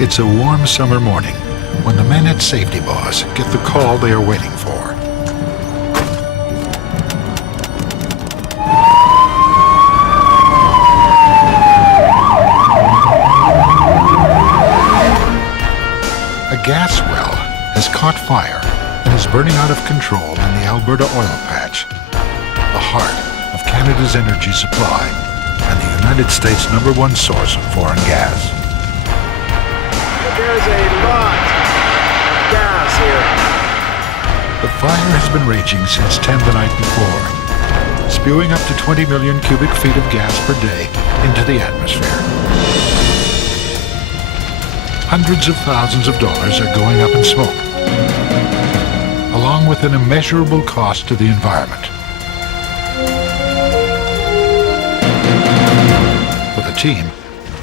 It's a warm summer morning when the men at Safety Boss get the call they are waiting for. A gas well has caught fire and is burning out of control in the Alberta oil patch, the heart of Canada's energy supply and the United States' #1 source of foreign gas. There's a lot of gas here. The fire has been raging since 10 the night before, spewing up to 20 million cubic feet of gas per day into the atmosphere. Hundreds of thousands of dollars are going up in smoke, along with an immeasurable cost to the environment. For the team,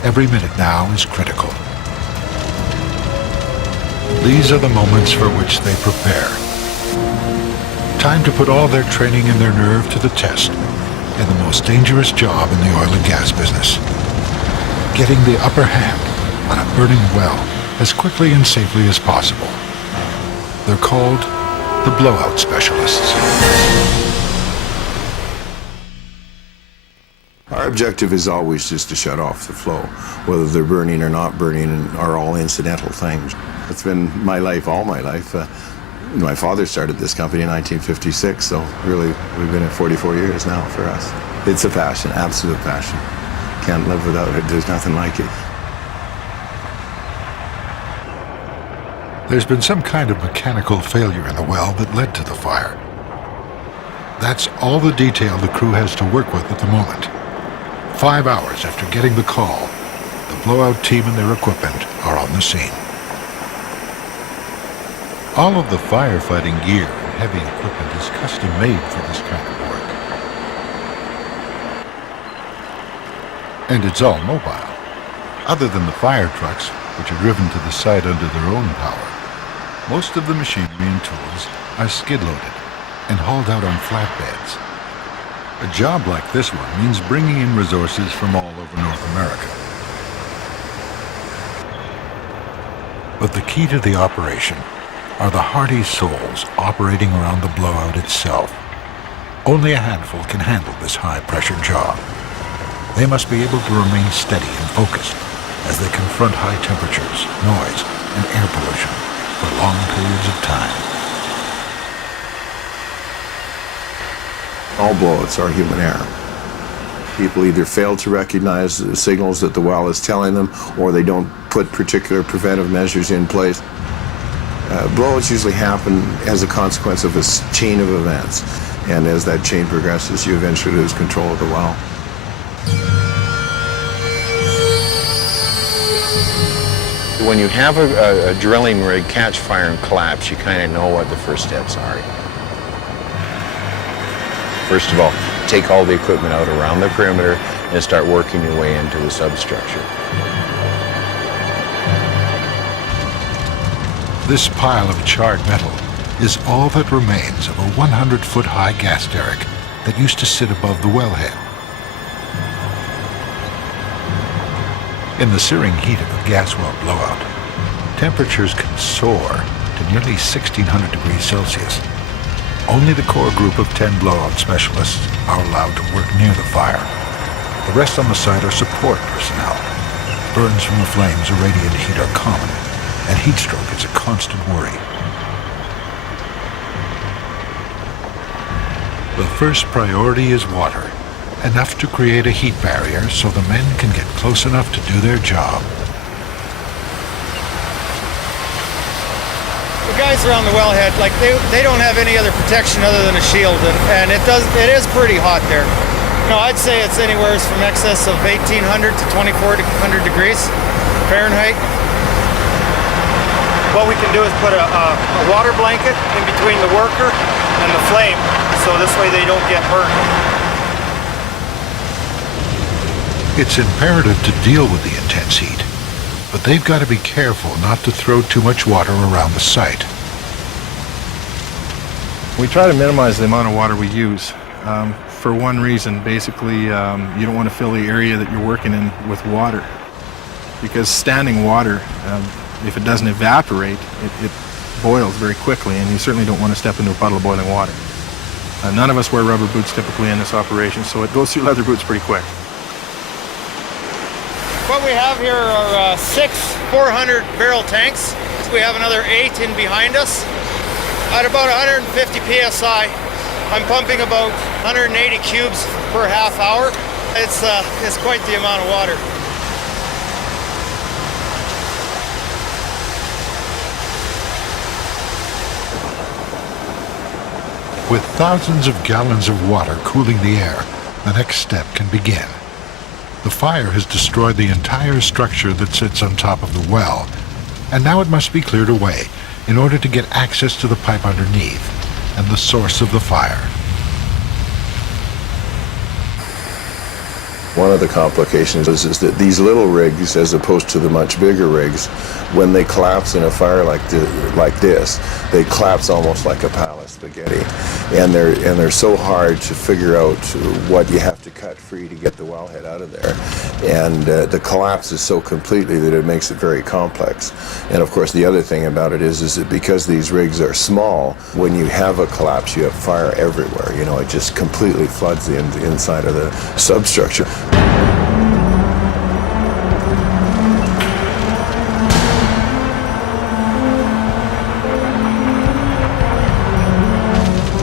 every minute now is critical. These are the moments for which they prepare. Time to put all their training and their nerve to the test in the most dangerous job in the oil and gas business. Getting the upper hand on a burning well as quickly and safely as possible. They're called the blowout specialists. Our objective is always just to shut off the flow. Whether they're burning or not burning are all incidental things. It's been my life, all my life. My father started this company in 1956, so really we've been at 44 years now for us. It's a passion, absolute passion. Can't live without it. There's nothing like it. There's been some kind of mechanical failure in the well that led to the fire. That's all the detail the crew has to work with at the moment. 5 hours after getting the call, the blowout team and their equipment are on the scene. All of the firefighting gear and heavy equipment is custom made for this kind of work. And it's all mobile, other than the fire trucks, which are driven to the site under their own power. Most of the machinery and tools are skid-loaded and hauled out on flatbeds. A job like this one means bringing in resources from all over North America. But the key to the operation are the hardy souls operating around the blowout itself. Only a handful can handle this high-pressure job. They must be able to remain steady and focused as they confront high temperatures, noise, and air pollution for long periods of time. All blowouts are human error. People either fail to recognize the signals that the well is telling them, or they don't put particular preventive measures in place. Blowouts usually happen as a consequence of a chain of events, and as that chain progresses, you eventually lose control of the well. When you have a drilling rig catch fire and collapse, you kind of know what the first steps are. First of all, take all the equipment out around the perimeter and start working your way into the substructure. This pile of charred metal is all that remains of a 100-foot-high gas derrick that used to sit above the wellhead. In the searing heat of a gas well blowout, temperatures can soar to nearly 1,600 degrees Celsius. Only the core group of 10 blowout specialists are allowed to work near the fire. The rest on the site are support personnel. Burns from the flames or radiant heat are common, and heat stroke is a constant worry. The first priority is water, enough to create a heat barrier so the men can get close enough to do their job. The guys around the wellhead, like they don't have any other protection other than a shield, and it is pretty hot there. You know, I'd say it's anywhere from excess of 1,800 to 2,400 degrees Fahrenheit. What we can do is put a water blanket in between the worker and the flame, so this way they don't get burned. It's imperative to deal with the intense heat, but they've got to be careful not to throw too much water around the site. We try to minimize the amount of water we use. For one reason, basically, you don't want to fill the area that you're working in with water. because standing water, if it doesn't evaporate, it boils very quickly, and you certainly don't want to step into a puddle of boiling water. None of us wear rubber boots typically in this operation, so it goes through leather boots pretty quick. What we have here are 6 400-barrel tanks. We have another 8 in behind us. At about 150 psi, I'm pumping about 180 cubes per half hour. It's quite the amount of water. With thousands of gallons of water cooling the air, the next step can begin. The fire has destroyed the entire structure that sits on top of the well, and now it must be cleared away in order to get access to the pipe underneath and the source of the fire. One of the complications is that these little rigs, as opposed to the much bigger rigs, when they collapse in a fire like this, they collapse almost like a pile of spaghetti, and they're so hard to figure out what you have to cut free to get the wellhead out of there, and the collapse is so completely that it makes it very complex. And of course, the other thing about it is that because these rigs are small, when you have a collapse, you have fire everywhere. You know, it just completely floods the inside of the substructure.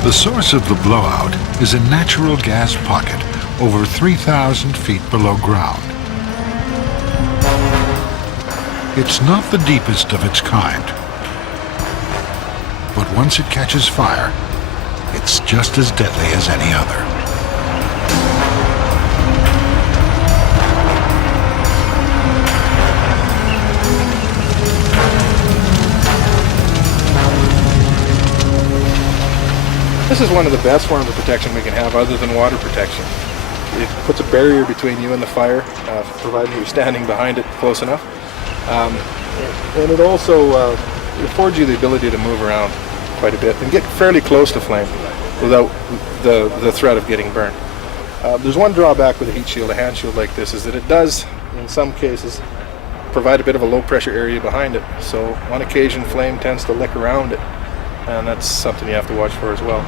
The source of the blowout is a natural gas pocket over 3,000 feet below ground. It's not the deepest of its kind, but once it catches fire, it's just as deadly as any other. This is one of the best forms of protection we can have other than water protection. It puts a barrier between you and the fire, provided you're standing behind it close enough. And it also affords you the ability to move around quite a bit and get fairly close to flame without the threat of getting burned. There's one drawback with a heat shield, a hand shield like this, is that it does, in some cases, provide a bit of a low pressure area behind it. So on occasion, flame tends to lick around it, and that's something you have to watch for as well.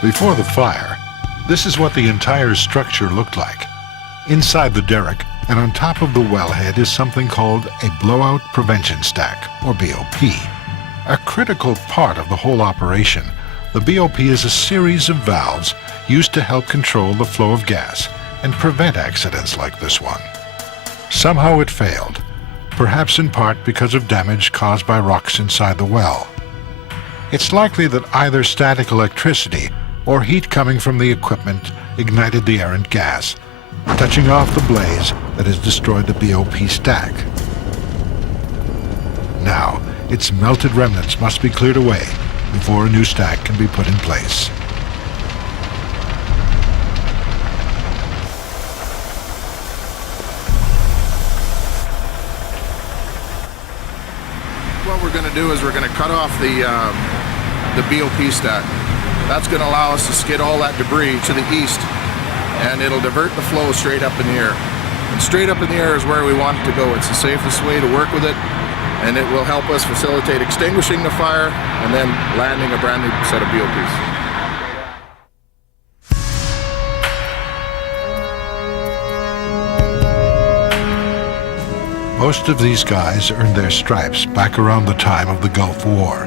Before the fire, this is what the entire structure looked like. Inside the derrick and on top of the wellhead is something called a blowout prevention stack, or BOP. A critical part of the whole operation, the BOP is a series of valves used to help control the flow of gas and prevent accidents like this one. Somehow it failed, perhaps in part because of damage caused by rocks inside the well. It's likely that either static electricity or heat coming from the equipment ignited the errant gas, touching off the blaze that has destroyed the BOP stack. Now, its melted remnants must be cleared away before a new stack can be put in place. What we're going to do is we're going to cut off the BOP stack. That's going to allow us to skid all that debris to the east, and it'll divert the flow straight up in the air. And straight up in the air is where we want it to go. It's the safest way to work with it, and it will help us facilitate extinguishing the fire and then landing a brand new set of BOPs. Most of these guys earned their stripes back around the time of the Gulf War.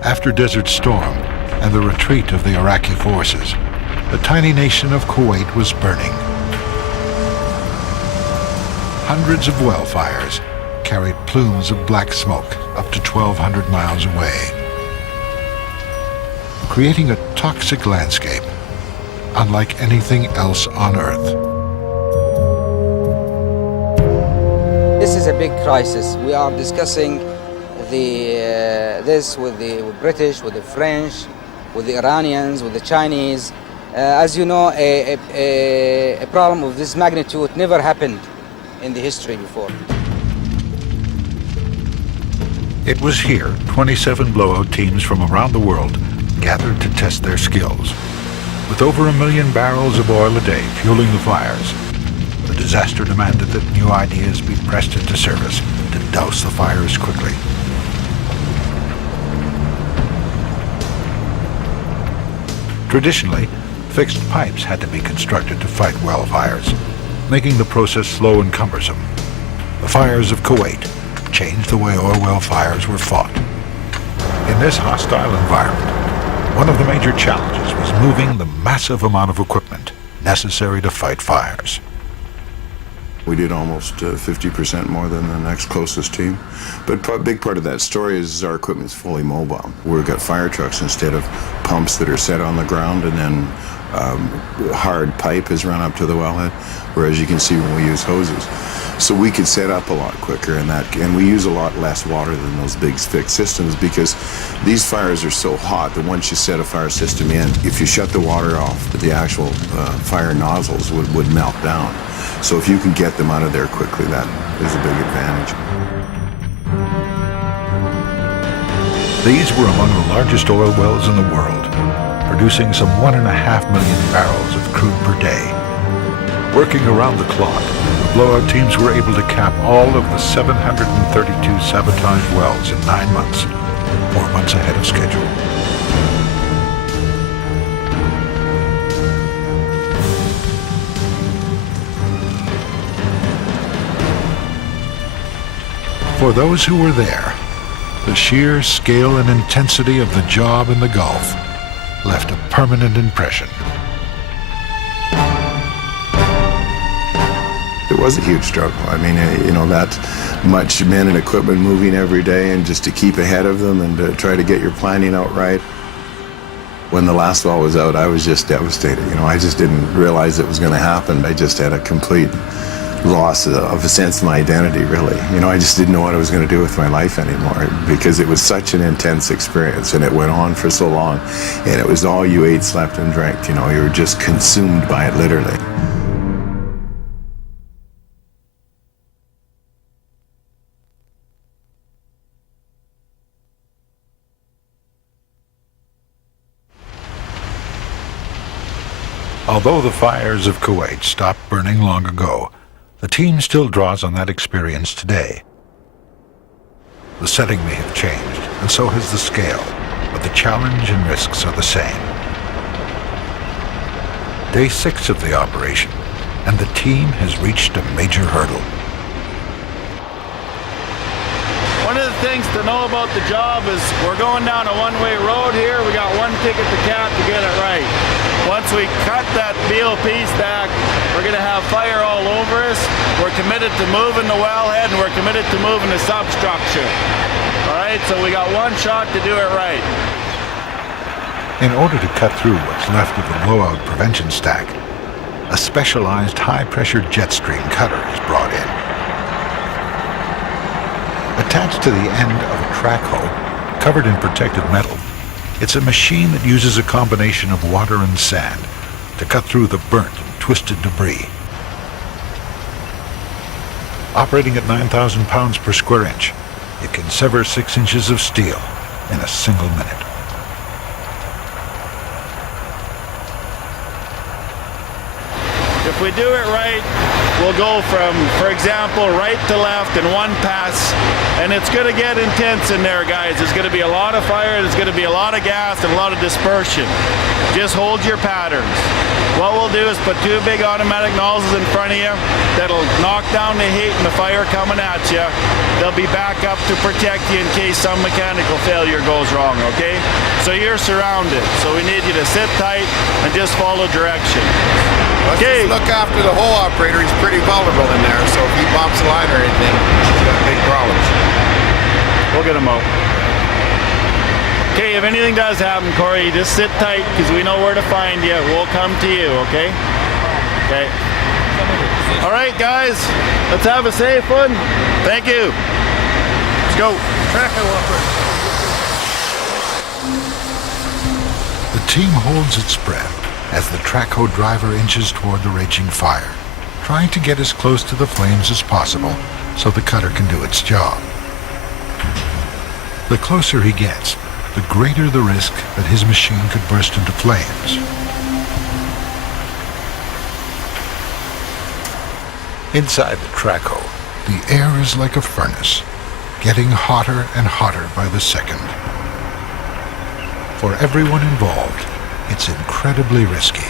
After Desert Storm and the retreat of the Iraqi forces, the tiny nation of Kuwait was burning. Hundreds of well fires carried plumes of black smoke up to 1,200 miles away, creating a toxic landscape unlike anything else on Earth. This is a big crisis. We are discussing this with the British, with the French, with the Iranians, with the Chinese. As you know, a problem of this magnitude never happened in the history before. It was here 27 blowout teams from around the world gathered to test their skills. With over 1 million barrels of oil a day fueling the fires, the disaster demanded that new ideas be pressed into service to douse the fires quickly. Traditionally, fixed pipes had to be constructed to fight well fires, making the process slow and cumbersome. The fires of Kuwait changed the way oil well fires were fought. In this hostile environment, one of the major challenges was moving the massive amount of equipment necessary to fight fires. We did almost 50% more than the next closest team. But a big part of that story is our equipment's fully mobile. We've got fire trucks instead of pumps that are set on the ground, and then hard pipe is run up to the wellhead, whereas you can see when we use hoses. So we could set up a lot quicker, and we use a lot less water than those big fixed systems, because these fires are so hot that once you set a fire system in, if you shut the water off, the actual fire nozzles would melt down. So if you can get them out of there quickly, that is a big advantage. These were among the largest oil wells in the world, producing some 1.5 million barrels of crude per day. Working around the clock, the blowout teams were able to cap all of the 732 sabotaged wells in 9 months, 4 months ahead of schedule. For those who were there, the sheer scale and intensity of the job in the Gulf left a permanent impression. It was a huge struggle. I mean, that much men and equipment moving every day, and just to keep ahead of them and to try to get your planning out right. When the last well was out, I was just devastated. I just didn't realize it was going to happen. I just had a complete loss of a sense of my identity, really. I just didn't know what I was going to do with my life anymore, because it was such an intense experience, and it went on for so long, and it was all you ate, slept, and drank. You were just consumed by it, literally. Although the fires of Kuwait stopped burning long ago, the team still draws on that experience today. The setting may have changed, and so has the scale, but the challenge and risks are the same. Day 6 of the operation, and the team has reached a major hurdle. One of the things to know about the job is we're going down a one-way road here. We got one ticket to cap to get it right. Once we cut that BOP stack, we're going to have fire all over us. We're committed to moving the wellhead, and we're committed to moving the substructure. All right, so we got one shot to do it right. In order to cut through what's left of the blowout prevention stack, a specialized high-pressure jet stream cutter is brought in. Attached to the end of a track hoe, covered in protected metal, it's a machine that uses a combination of water and sand to cut through the burnt and twisted debris. Operating at 9,000 pounds per square inch, it can sever 6 inches of steel in a single minute. If we do it right, we'll go from, for example, right to left in one pass, and it's going to get intense in there, guys. There's going to be a lot of fire, there's going to be a lot of gas, and a lot of dispersion. Just hold your patterns. What we'll do is put 2 big automatic nozzles in front of you that'll knock down the heat and the fire coming at you. They'll be back up to protect you in case some mechanical failure goes wrong, okay? So you're surrounded, so we need you to sit tight and just follow direction. Let's just look after the whole operator. He's pretty vulnerable in there, so if he bumps a line or anything, he's got big problems. We'll get him out. Okay, if anything does happen, Corey, just sit tight because we know where to find you. We'll come to you, okay? Okay. All right, guys, let's have a safe one. Thank you. Let's go. The team holds its breath as the track hoe driver inches toward the raging fire, trying to get as close to the flames as possible so the cutter can do its job. The closer he gets, the greater the risk that his machine could burst into flames. Inside the Traco, the air is like a furnace, getting hotter and hotter by the second. For everyone involved, it's incredibly risky.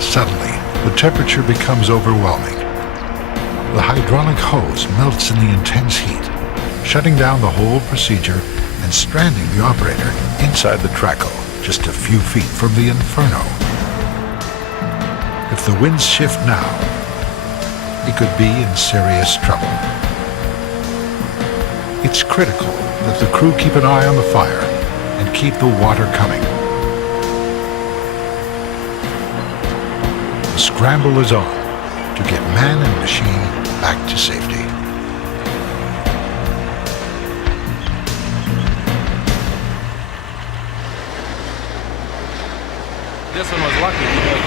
Suddenly, the temperature becomes overwhelming. The hydraulic hose melts in the intense heat, shutting down the whole procedure and stranding the operator inside the Traco, just a few feet from the inferno. If the winds shift now, he could be in serious trouble. It's critical that the crew keep an eye on the fire and keep the water coming. The scramble is on to get man and machine back to safety. This one was lucky because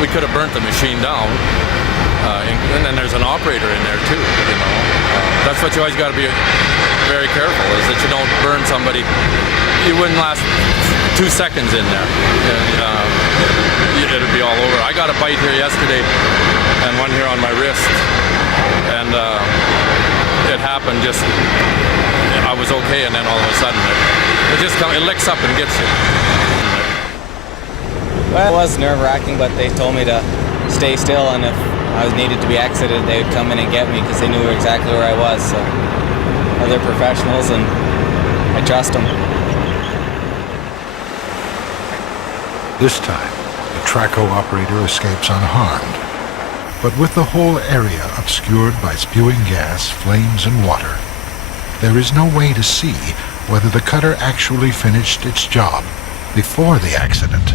we could have burnt the machine down, and then there's an operator in there too. You know, that's what you always got to be very careful, is that you don't burn somebody. You wouldn't last 2 seconds in there, and it'd be all over. I got a bite here yesterday, and one here on my wrist, and it happened just. I was okay, and then all of a sudden it licks up and gets you. Well, it was nerve-wracking, but they told me to stay still, and if I needed to be exited, they would come in and get me because they knew exactly where I was. So they're professionals, and I trust them. This time, the Traco operator escapes unharmed. But with the whole area obscured by spewing gas, flames, and water, there is no way to see whether the cutter actually finished its job before the accident.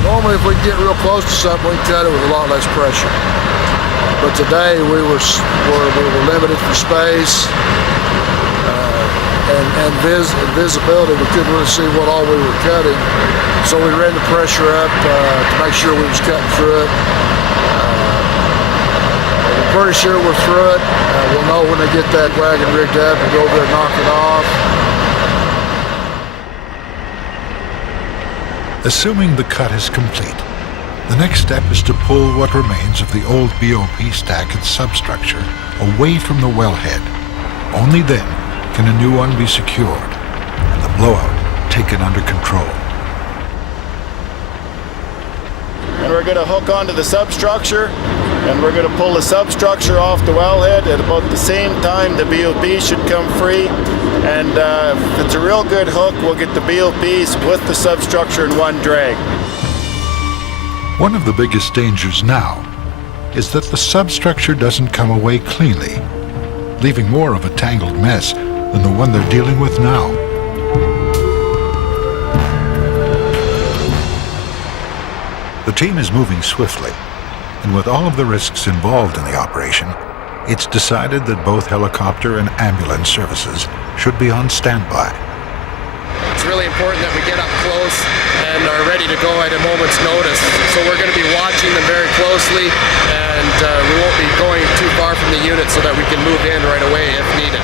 Normally, if we get real close to something, we can cut it with a lot less pressure. But today, we were limited for space and visibility. We couldn't really see what all we were cutting, so we ran the pressure up to make sure we was cutting through it. We're pretty sure we're through it. We'll know when they get that wagon rigged up and go over there and knock it off. Assuming the cut is complete, the next step is to pull what remains of the old BOP stack and substructure away from the wellhead. Only then can a new one be secured and the blowout taken under control. And we're going to hook onto the substructure, and we're going to pull the substructure off the wellhead at about the same time the BOP should come free. And if it's a real good hook, we'll get the BOPs with the substructure in one drag. One of the biggest dangers now is that the substructure doesn't come away cleanly, leaving more of a tangled mess than the one they're dealing with now. The team is moving swiftly, and with all of the risks involved in the operation, it's decided that both helicopter and ambulance services should be on standby. It's really important that we get up close and are ready to go at a moment's notice. So we're going to be watching them very closely, and we won't be going too far from the unit so that we can move in right away if needed.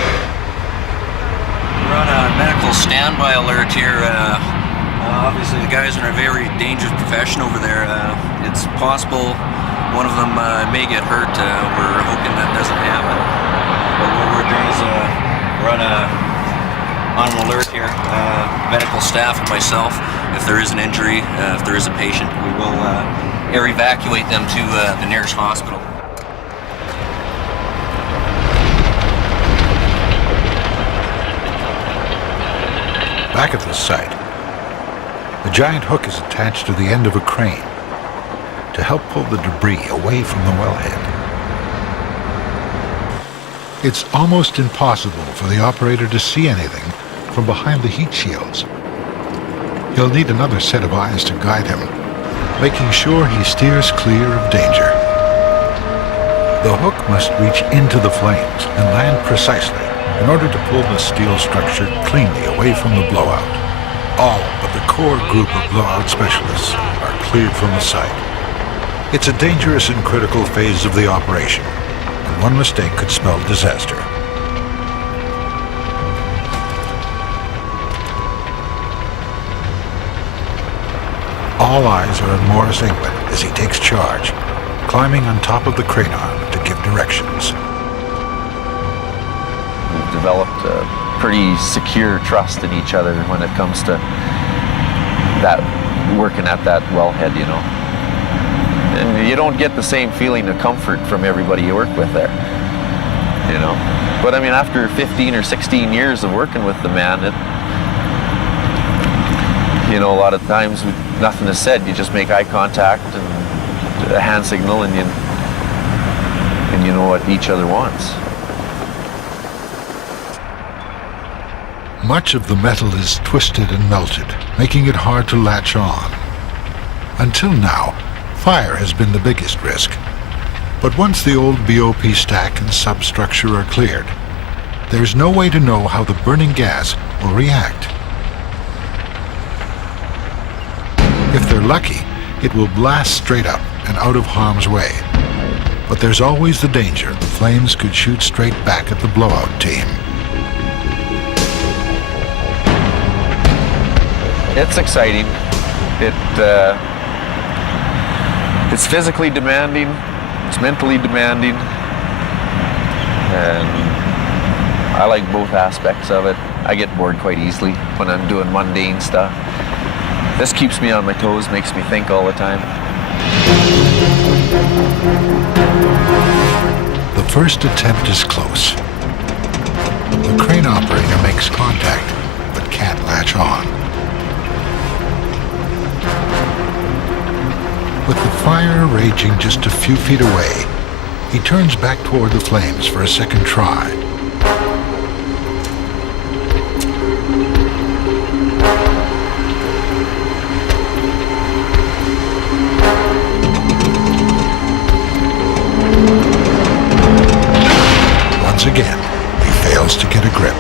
We're on a medical standby alert here. Obviously the guys are in a very dangerous profession over there. It's possible one of them may get hurt. We're hoping that doesn't happen. But what we're doing is we're on an alert here. Medical staff and myself, if there is an injury, if there is a patient, we will air evacuate them to the nearest hospital. Back at the site, the giant hook is attached to the end of a crane to help pull the debris away from the wellhead. It's almost impossible for the operator to see anything from behind the heat shields. He'll need another set of eyes to guide him, making sure he steers clear of danger. The hook must reach into the flames and land precisely in order to pull the steel structure cleanly away from the blowout. All but the core group of blowout specialists are cleared from the site. It's a dangerous and critical phase of the operation, and one mistake could spell disaster. All eyes are on Morris England as he takes charge, climbing on top of the crane arm to give directions. We've developed a pretty secure trust in each other when it comes to that working at that wellhead, you know. And you don't get the same feeling of comfort from everybody you work with there, you know. But I mean, after 15 or 16 years of working with the man, you know, a lot of times nothing is said. You just make eye contact and a hand signal, and you know what each other wants. Much of the metal is twisted and melted, making it hard to latch on. Until now, fire has been the biggest risk. But once the old BOP stack and substructure are cleared, there's no way to know how the burning gas will react. If they're lucky, it will blast straight up and out of harm's way. But there's always the danger the flames could shoot straight back at the blowout team. It's exciting. It's physically demanding, it's mentally demanding, and I like both aspects of it. I get bored quite easily when I'm doing mundane stuff. This keeps me on my toes, makes me think all the time. The first attempt is close. The crane operator makes contact, but can't latch on. With the fire raging just a few feet away, he turns back toward the flames for a second try. Once again, he fails to get a grip.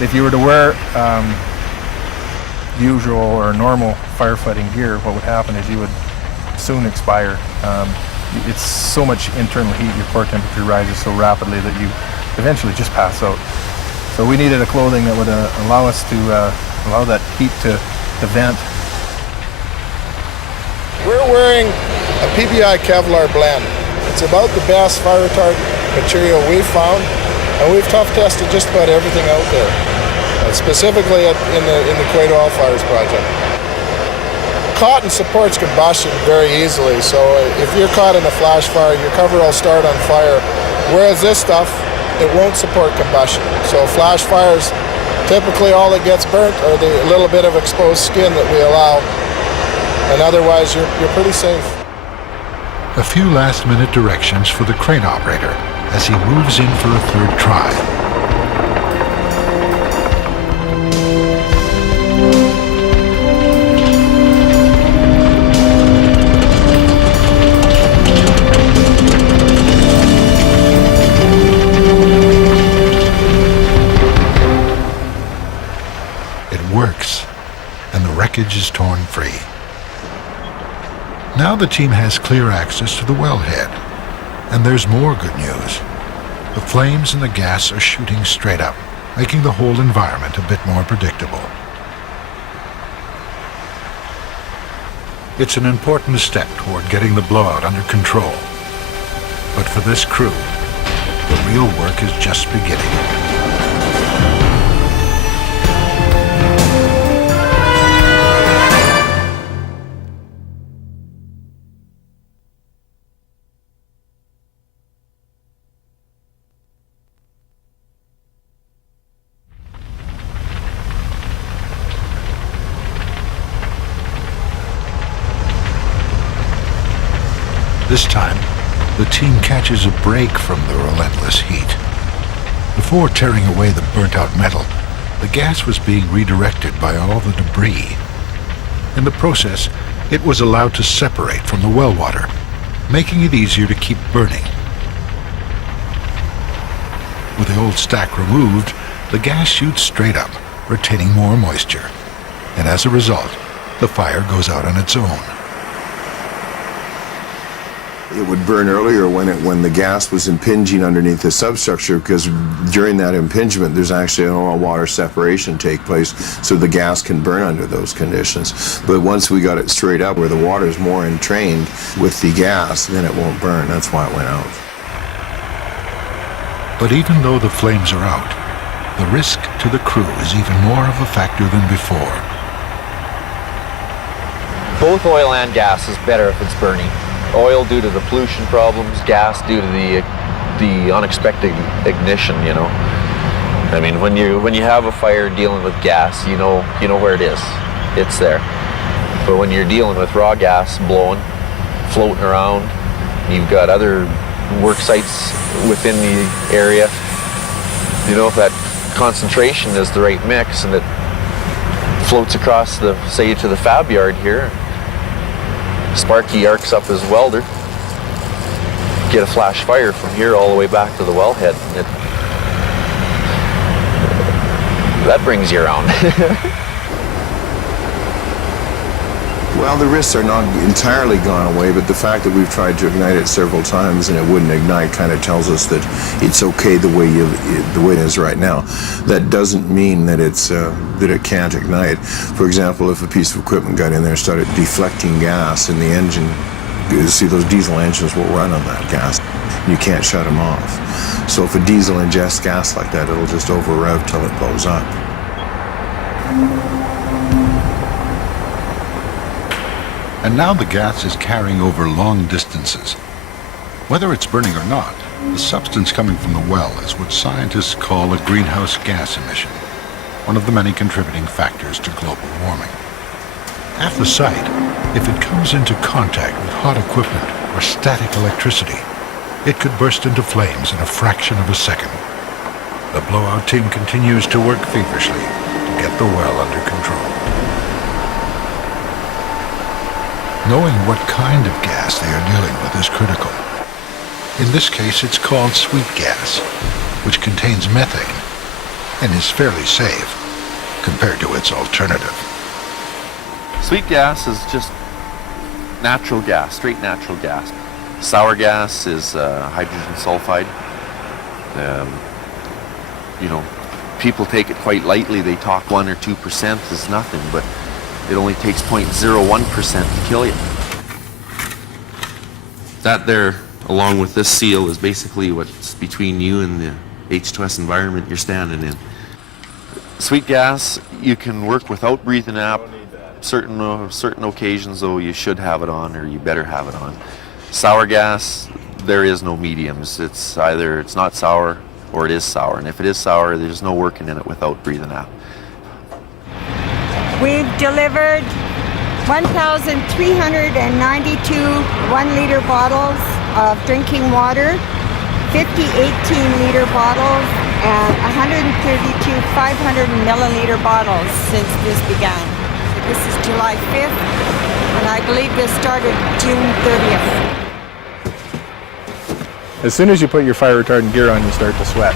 If you were to wear usual or normal firefighting gear, what would happen is you would soon expire. It's so much internal heat, your core temperature rises so rapidly that you eventually just pass out. So we needed a clothing that would allow us to allow that heat to vent. We're wearing a PBI Kevlar blend. It's about the best fire retardant material we've found, and we've tough tested just about everything out there. Specifically in the Kuwait Well FireFighters project. Cotton supports combustion very easily, so if you're caught in a flash fire, your cover will start on fire, whereas this stuff, it won't support combustion. So flash fires, typically all that gets burnt are the little bit of exposed skin that we allow, and otherwise you're pretty safe. A few last-minute directions for the crane operator as he moves in for a third try. Works, and the wreckage is torn free. Now the team has clear access to the wellhead, and there's more good news. The flames and the gas are shooting straight up, making the whole environment a bit more predictable. It's an important step toward getting the blowout under control. But for this crew, the real work is just beginning. This time, the team catches a break from the relentless heat. Before tearing away the burnt-out metal, the gas was being redirected by all the debris. In the process, it was allowed to separate from the well water, making it easier to keep burning. With the old stack removed, the gas shoots straight up, retaining more moisture. And as a result, the fire goes out on its own. It would burn earlier when the gas was impinging underneath the substructure, because during that impingement there's actually a water separation take place, so the gas can burn under those conditions. But once we got it straight up where the water is more entrained with the gas, then it won't burn. That's why it went out. But even though the flames are out, the risk to the crew is even more of a factor than before. Both oil and gas is better if it's burning. Oil due to the pollution problems, gas due to the unexpected ignition, you know. I mean, when you have a fire dealing with gas, you know where it is. It's there. But when you're dealing with raw gas blowing, floating around, you've got other work sites within the area. You know, if that concentration is the right mix and it floats across say to the fab yard here, Sparky arcs up his welder, get a flash fire from here all the way back to the wellhead, and that brings you around. Well, the risks are not entirely gone away, but the fact that we've tried to ignite it several times and it wouldn't ignite kind of tells us that it's okay the way it is right now. That doesn't mean that that it can't ignite. For example, if a piece of equipment got in there and started deflecting gas in the engine, you see those diesel engines will run on that gas. You can't shut them off. So if a diesel ingests gas like that, it'll just over-rev till it blows up. And now the gas is carrying over long distances. Whether it's burning or not, the substance coming from the well is what scientists call a greenhouse gas emission, one of the many contributing factors to global warming. At the site, if it comes into contact with hot equipment or static electricity, it could burst into flames in a fraction of a second. The blowout team continues to work feverishly to get the well under control. Knowing what kind of gas they are dealing with is critical. In this case, it's called sweet gas, which contains methane and is fairly safe compared to its alternative. Sweet gas is just natural gas, straight natural gas. Sour gas is hydrogen sulfide. You know, people take it quite lightly. They talk 1 or 2% is nothing, but it only takes 0.01% to kill you. That there, along with this seal, is basically what's between you and the H2S environment you're standing in. Sweet gas, you can work without breathing up. Certain occasions, though, you should have it on, or you better have it on. Sour gas, there is no mediums. It's either it's not sour or it is sour, and if it is sour, there's no working in it without breathing up. We've delivered 1,392 1-liter bottles of drinking water, 50 18-liter bottles, and 132 500-milliliter bottles since this began. This is July 5th, and I believe this started June 30th. As soon as you put your fire retardant gear on, you start to sweat.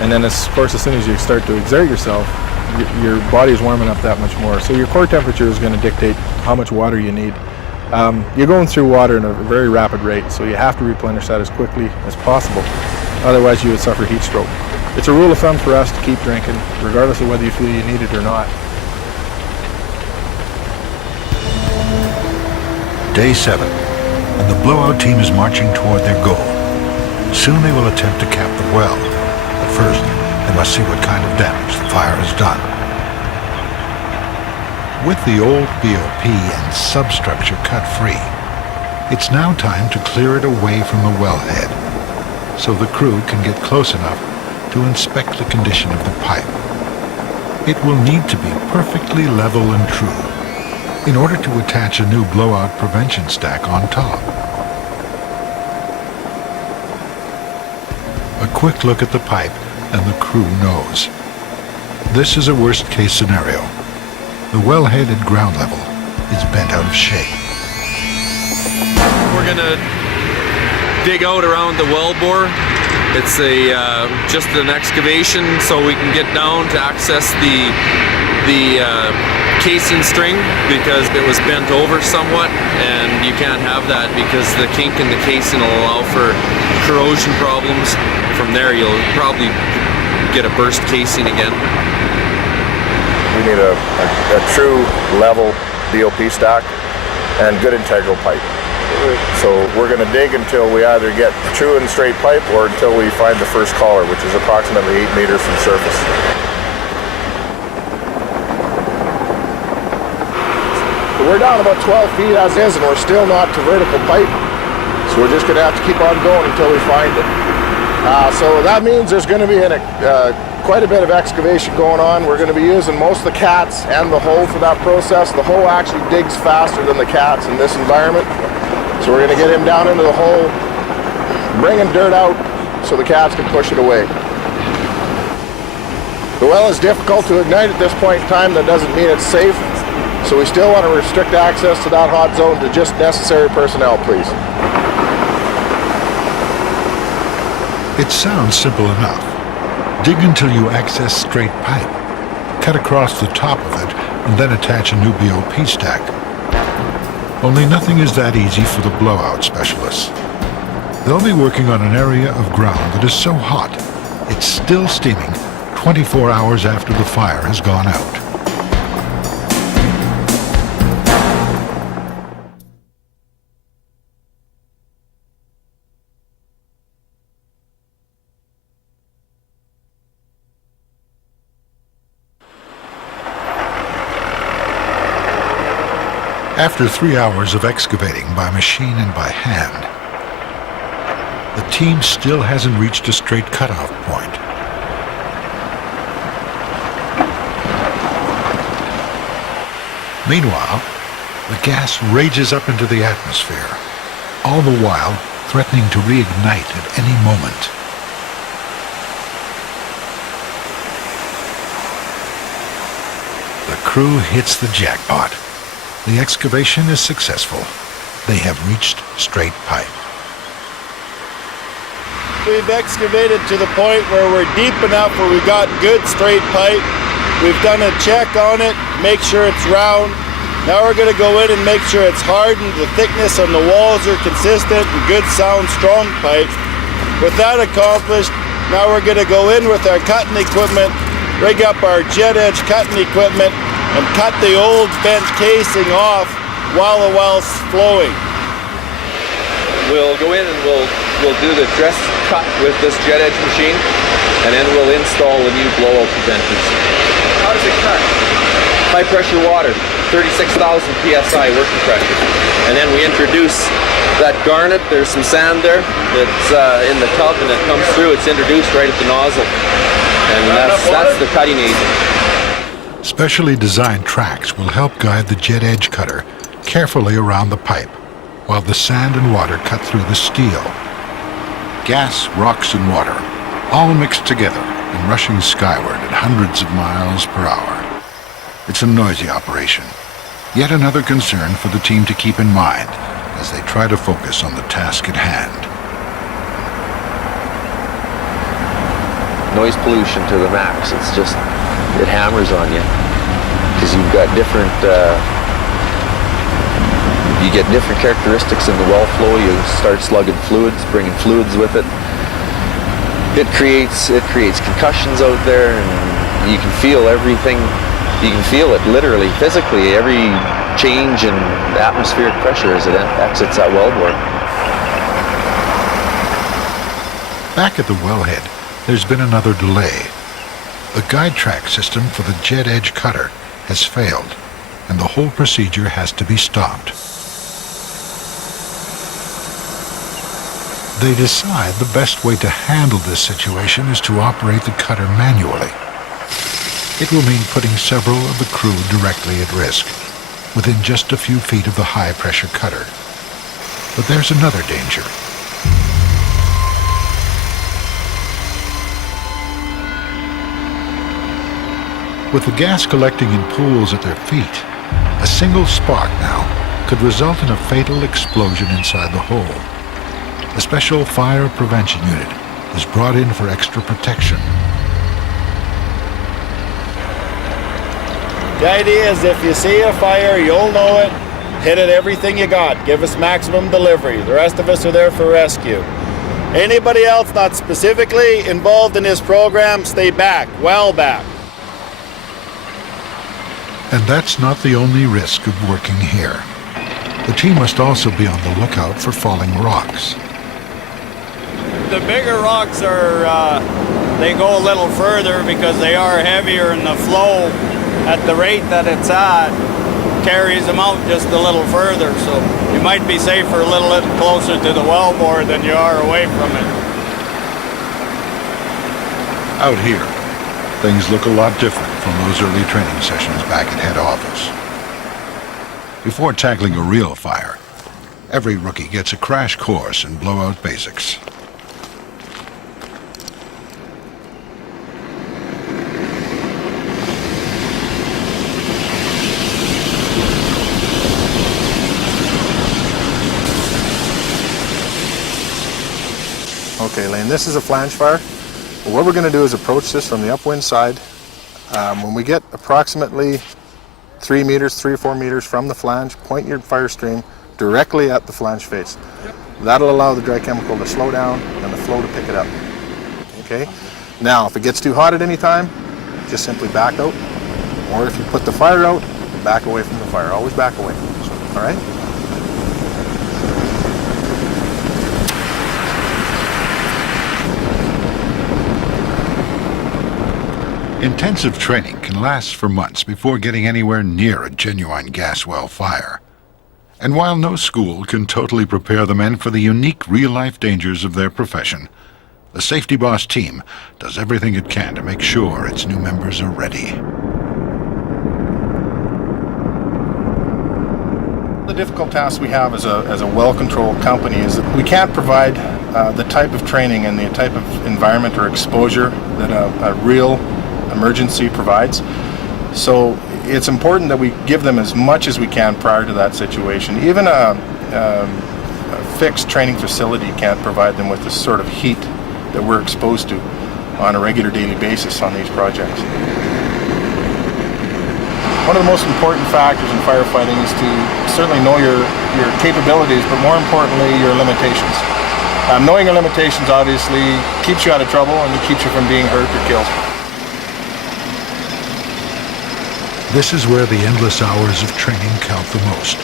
And then, of course, as soon as you start to exert yourself, your body is warming up that much more. So your core temperature is going to dictate how much water you need. You're going through water in a very rapid rate, so you have to replenish that as quickly as possible. Otherwise, you would suffer heat stroke. It's a rule of thumb for us to keep drinking, regardless of whether you feel you need it or not. Day 7, and the blowout team is marching toward their goal. Soon they will attempt to cap the well, but first they must see what kind of damage the fire has done. With the old BOP and substructure cut free, it's now time to clear it away from the wellhead, so the crew can get close enough to inspect the condition of the pipe. It will need to be perfectly level and true in order to attach a new blowout prevention stack on top. A quick look at the pipe and the crew knows. This is a worst-case scenario. The wellhead at ground level is bent out of shape. We're gonna dig out around the well bore It's just an excavation so we can get down to access the casing string because it was bent over somewhat, and you can't have that because the kink in the casing will allow for corrosion problems. From there you'll probably get a burst casing again. We need a true level BOP stack and good integral pipe. So we're going to dig until we either get true and straight pipe or until we find the first collar, which is approximately 8 meters from surface. We're down about 12 feet as is, and we're still not to vertical pipe. So we're just going to have to keep on going until we find it. So that means there's going to be quite a bit of excavation going on. We're going to be using most of the cats and the hoe for that process. The hoe actually digs faster than the cats in this environment. So we're going to get him down into the hole, bringing dirt out so the cats can push it away. The well is difficult to ignite at this point in time. That doesn't mean it's safe. So we still want to restrict access to that hot zone to just necessary personnel, please. It sounds simple enough. Dig until you access straight pipe, cut across the top of it, and then attach a new BOP stack. Only nothing is that easy for the blowout specialists. They'll be working on an area of ground that is so hot, it's still steaming 24 hours after the fire has gone out. After 3 hours of excavating by machine and by hand, the team still hasn't reached a straight cutoff point. Meanwhile, the gas rages up into the atmosphere, all the while threatening to reignite at any moment. The crew hits the jackpot. The excavation is successful. They have reached straight pipe. We've excavated to the point where we're deep enough where we've got good straight pipe. We've done a check on it, make sure it's round. Now we're going to go in and make sure it's hardened, the thickness on the walls are consistent, and good sound strong pipe. With that accomplished, now we're going to go in with our cutting equipment, rig up our jet edge cutting equipment, and cut the old bent casing off while the well's flowing. We'll go in and we'll do the dress cut with this jet edge machine, and then we'll install the new blowout preventers. How does it cut? High pressure water, 36,000 psi working pressure. And then we introduce that garnet. There's some sand there that's in the tub, and it comes through. It's introduced right at the nozzle, and that's the cutting agent. Specially designed tracks will help guide the jet edge cutter carefully around the pipe, while the sand and water cut through the steel. Gas, rocks, and water, all mixed together and rushing skyward at hundreds of miles per hour. It's a noisy operation, yet another concern for the team to keep in mind as they try to focus on the task at hand. Noise pollution to the max. It's just, it hammers on you because you've got different you get different characteristics in the well flow. You start slugging fluids, bringing fluids with it. It creates concussions out there, and you can feel everything. You can feel it literally, physically, every change in atmospheric pressure as it exits that wellbore. Back at the wellhead, there's been another delay. The guide track system for the jet edge cutter has failed, and the whole procedure has to be stopped. They decide the best way to handle this situation is to operate the cutter manually. It will mean putting several of the crew directly at risk, within just a few feet of the high-pressure cutter. But there's another danger. With the gas collecting in pools at their feet, a single spark now could result in a fatal explosion inside the hole. A special fire prevention unit is brought in for extra protection. The idea is if you see a fire, you'll know it. Hit it everything you got. Give us maximum delivery. The rest of us are there for rescue. Anybody else not specifically involved in this program, stay back, well back. And that's not the only risk of working here. The team must also be on the lookout for falling rocks. The bigger rocks are, they go a little further because they are heavier, and the flow at the rate that it's at carries them out just a little further. So you might be safer a little closer to the wellbore than you are away from it. Out here, things look a lot different from those early training sessions back at head office. Before tackling a real fire, every rookie gets a crash course in blowout basics. Okay, Lane, this is a flange fire. What we're going to do is approach this from the upwind side. When we get approximately 3 or 4 meters from the flange, point your fire stream directly at the flange face. That'll allow the dry chemical to slow down and the flow to pick it up. Okay? Now, if it gets too hot at any time, just simply back out. Or if you put the fire out, back away from the fire. Always back away. All right? Intensive training can last for months before getting anywhere near a genuine gas well fire. And while no school can totally prepare the men for the unique real-life dangers of their profession, the Safety Boss team does everything it can to make sure its new members are ready. The difficult task we have as a well-controlled company is that we can't provide the type of training and the type of environment or exposure that a real emergency provides. So it's important that we give them as much as we can prior to that situation. Even a fixed training facility can't provide them with the sort of heat that we're exposed to on a regular daily basis on these projects. One of the most important factors in firefighting is to certainly know your capabilities, but more importantly, your limitations. Knowing your limitations obviously keeps you out of trouble and it keeps you from being hurt or killed. This is where the endless hours of training count the most.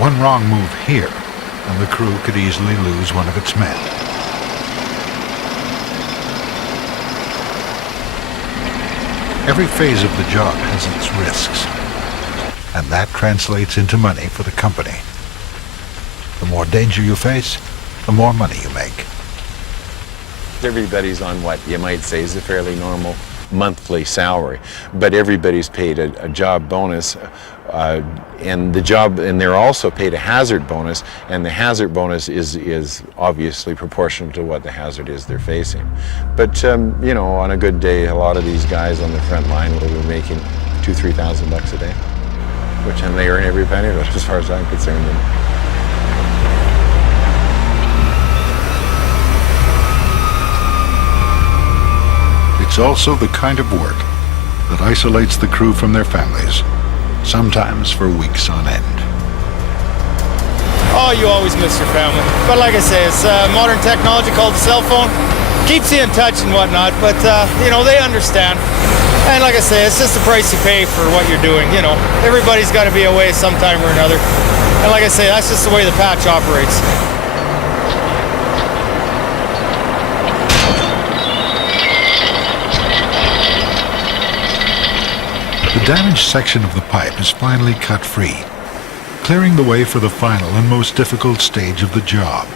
One wrong move here, and the crew could easily lose one of its men. Every phase of the job has its risks, and that translates into money for the company. The more danger you face, the more money you make. Everybody's on what you might say is a fairly normal monthly salary, but everybody's paid a job bonus, and they're also paid a hazard bonus, and the hazard bonus is obviously proportional to what the hazard is they're facing. But you know, on a good day, a lot of these guys on the front line will be making $2,000-3,000 a day, which and they earn every penny of it, as far as I'm concerned. It's also the kind of work that isolates the crew from their families, sometimes for weeks on end. Oh, you always miss your family. But like I say, it's modern technology called the cell phone. Keeps you in touch and whatnot, but you know, they understand. And like I say, it's just the price you pay for what you're doing. You know, everybody's got to be away sometime or another. And like I say, that's just the way the patch operates. The damaged section of the pipe is finally cut free, clearing the way for the final and most difficult stage of the job.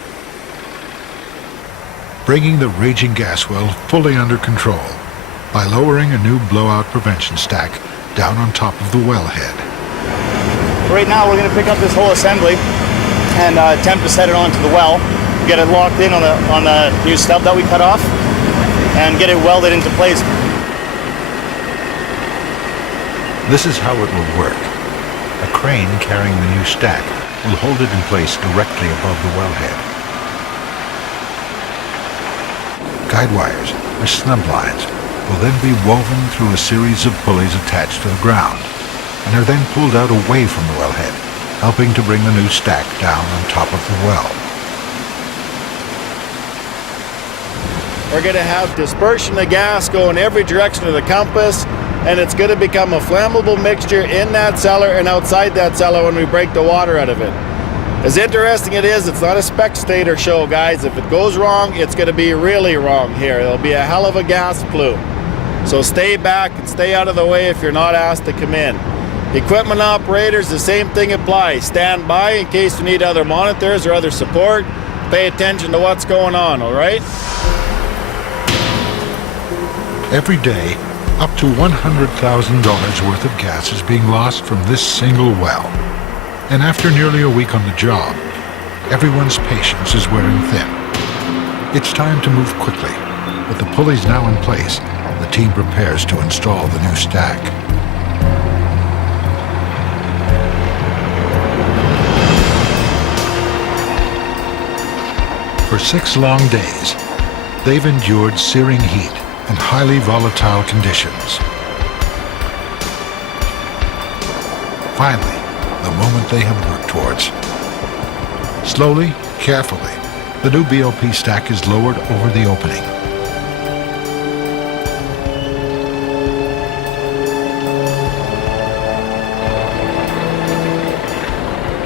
Bringing the raging gas well fully under control by lowering a new blowout prevention stack down on top of the wellhead. Right now we're going to pick up this whole assembly and attempt to set it onto the well, get it locked in on the new stub that we cut off, and get it welded into place. This is how it will work. A crane carrying the new stack will hold it in place directly above the wellhead. guide wires, or snub lines, will then be woven through a series of pulleys attached to the ground, and are then pulled out away from the wellhead, helping to bring the new stack down on top of the well. We're going to have dispersion of gas going every direction of the compass, and it's going to become a flammable mixture in that cellar and outside that cellar when we break the water out of it. As interesting it is, it's not a spectator show, guys. If it goes wrong, it's going to be really wrong here. It'll be a hell of a gas plume. So stay back and stay out of the way if you're not asked to come in. Equipment operators, the same thing applies. Stand by in case you need other monitors or other support. Pay attention to what's going on, all right? Every day, up to $100,000 worth of gas is being lost from this single well. And after nearly a week on the job, everyone's patience is wearing thin. It's time to move quickly. With the pulleys now in place, the team prepares to install the new stack. For 6 long days, they've endured searing heat and highly volatile conditions. Finally, the moment they have worked towards. Slowly, carefully, the new BOP stack is lowered over the opening.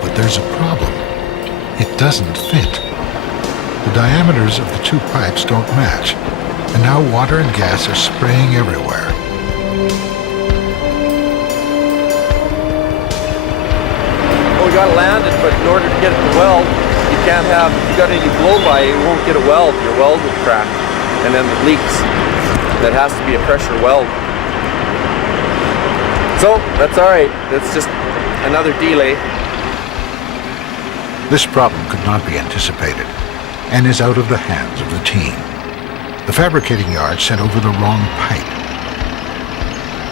But there's a problem. It doesn't fit. The diameters of the 2 pipes don't match, and now water and gas are spraying everywhere. Well, we got to land it, but in order to get it to weld, you can't have, if you got any blow by, you won't get a weld. Your weld will crack, and then it leaks. That has to be a pressure weld. So, that's all right. That's just another delay. This problem could not be anticipated and is out of the hands of the team. The fabricating yard sent over the wrong pipe.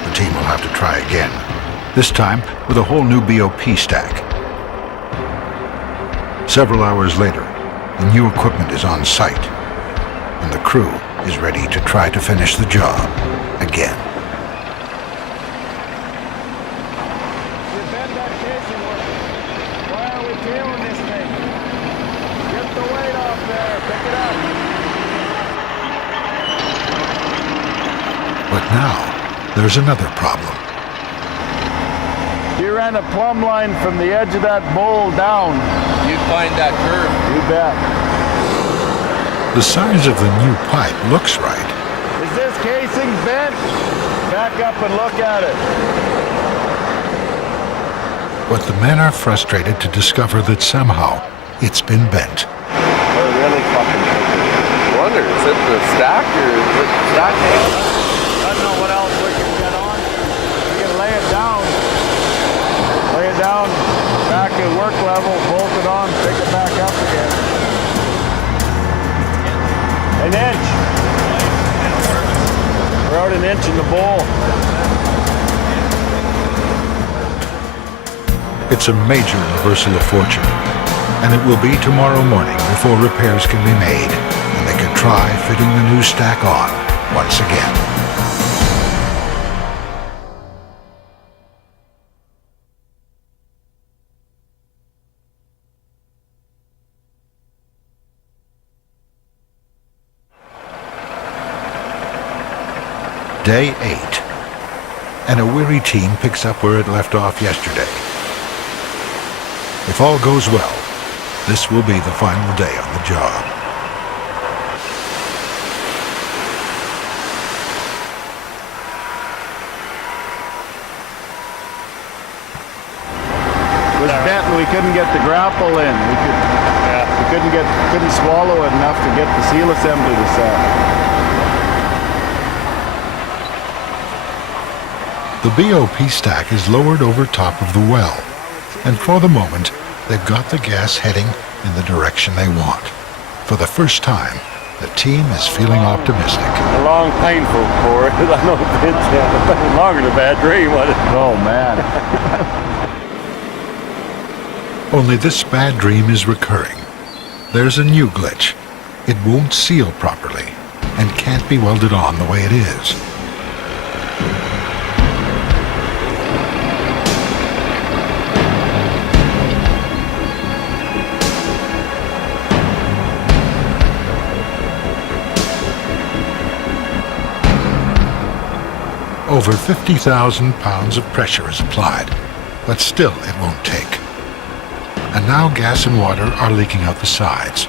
The team will have to try again, this time with a whole new BOP stack. Several hours later, the new equipment is on site, and the crew is ready to try to finish the job again. Why are we tailing this thing? Get the weight off there, pick it up. But now, there's another problem. You ran a plumb line from the edge of that bowl down. You'd find that curve. You bet. The size of the new pipe looks right. Is this casing bent? Back up and look at it. But the men are frustrated to discover that somehow it's been bent. They're really fucking. I wonder, is it the stack or is it the stack? I don't know what else we can get on. We can lay it down. Lay it down back at work level, bolt it on, pick it back up again. An inch. We're out an inch in the bowl. It's a major reversal of fortune, and it will be tomorrow morning before repairs can be made, and they can try fitting the new stack on once again. Day 8, and a weary team picks up where it left off yesterday. If all goes well, this will be the final day on the job. It was bent and we couldn't get the grapple in. We couldn't swallow it enough to get the seal assembly to set. The BOP stack is lowered over top of the well, and for the moment, they've got the gas heading in the direction they want. For the first time, the team is feeling optimistic. A long, painful for it. I know it's longer than a bad dream, wasn't it? Oh, man. Only this bad dream is recurring. There's a new glitch. It won't seal properly, and can't be welded on the way it is. Over 50,000 pounds of pressure is applied, but still it won't take. And now gas and water are leaking out the sides.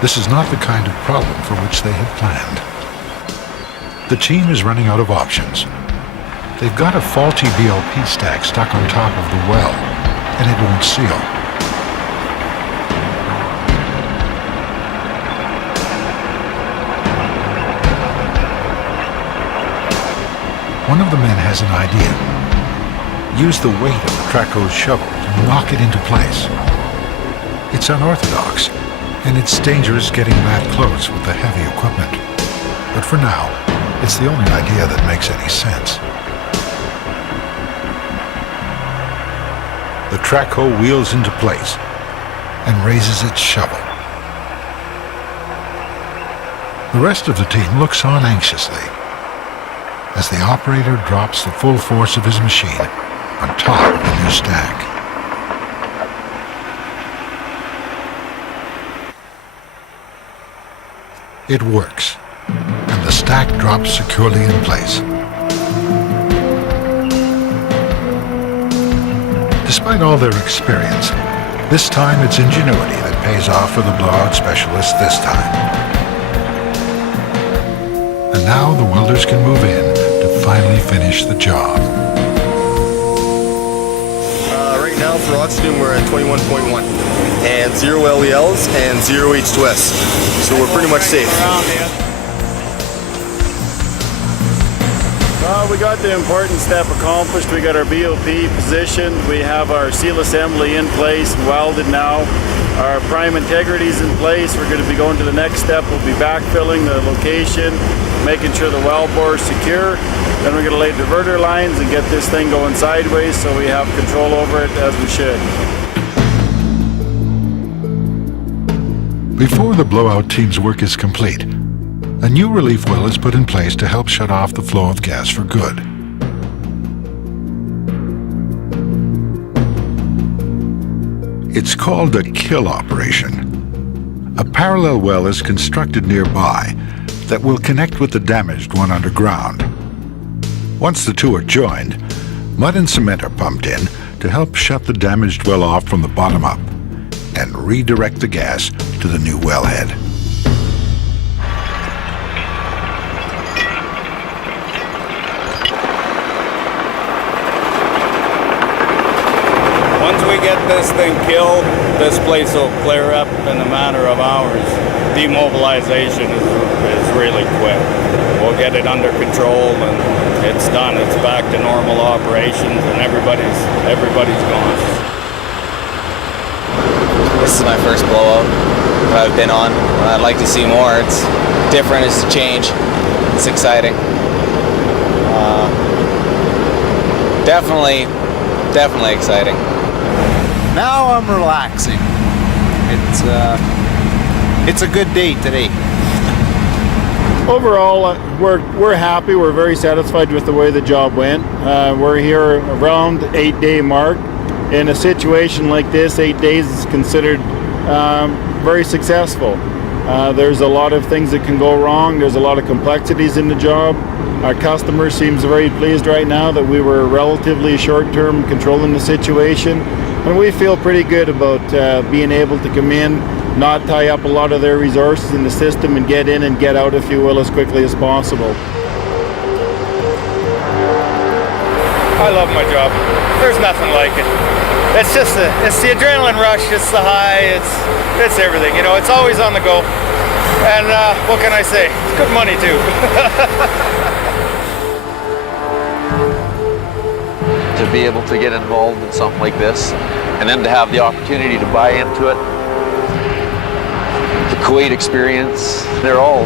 This is not the kind of problem for which they had planned. The team is running out of options. They've got a faulty BOP stack stuck on top of the well, and it won't seal. One of the men has an idea. Use the weight of the Traco's shovel to knock it into place. It's unorthodox, and it's dangerous getting that close with the heavy equipment. But for now, it's the only idea that makes any sense. The Traco wheels into place and raises its shovel. The rest of the team looks on anxiously as the operator drops the full force of his machine on top of the new stack. It works, and the stack drops securely in place. Despite all their experience, this time it's ingenuity that pays off for the blowout specialists this time. And now the welders can move in to finally finish the job. Right now for oxygen we're at 21.1 and 0 LELs and 0 H2S. So we're pretty much safe. Well, we got the important step accomplished. We got our BOP positioned. We have our seal assembly in place and welded now. Our prime integrity is in place. We're going to be going to the next step. We'll be backfilling the location, making sure the well bore is secure. Then we're going to lay diverter lines and get this thing going sideways so we have control over it as we should. Before the blowout team's work is complete, a new relief well is put in place to help shut off the flow of gas for good. It's called a kill operation. A parallel well is constructed nearby that will connect with the damaged one underground. Once the two are joined, mud and cement are pumped in to help shut the damaged well off from the bottom up and redirect the gas to the new wellhead. Once we get this thing killed, this place will clear up in a matter of hours. Demobilization is really quick. We'll get it under control and it's done. It's back to normal operations and everybody's gone. This is my first blowout that I've been on. I'd like to see more. It's different, it's a change. It's exciting. Definitely exciting. Now I'm relaxing. It's a good day today. Overall, we're happy. We're very satisfied with the way the job went. We're here around the 8-day mark. In a situation like this, 8 days is considered very successful. There's a lot of things that can go wrong. There's a lot of complexities in the job. Our customer seems very pleased right now that we were relatively short-term controlling the situation. And we feel pretty good about being able to come in, not tie up a lot of their resources in the system and get in and get out, if you will, as quickly as possible. I love my job. There's nothing like it. It's just it's the adrenaline rush, it's the high, it's everything. You know, it's always on the go. And what can I say? It's good money too. To be able to get involved in something like this, and then to have the opportunity to buy into it. The Kuwait experience, they're all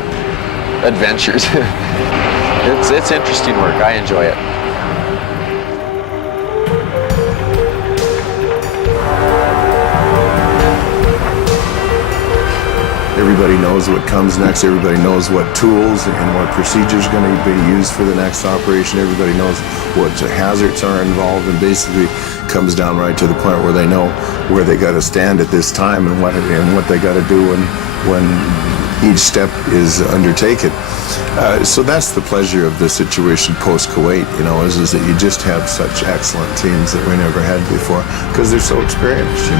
adventures. It's interesting work, I enjoy it. Everybody knows what comes next. Everybody knows what tools and what procedures are going to be used for the next operation. Everybody knows what hazards are involved, and basically comes down right to the point where they know where they got to stand at this time and what they got to do when each step is undertaken. So that's the pleasure of the situation post-Kuwait, is that you just have such excellent teams that we never had before because they're so experienced,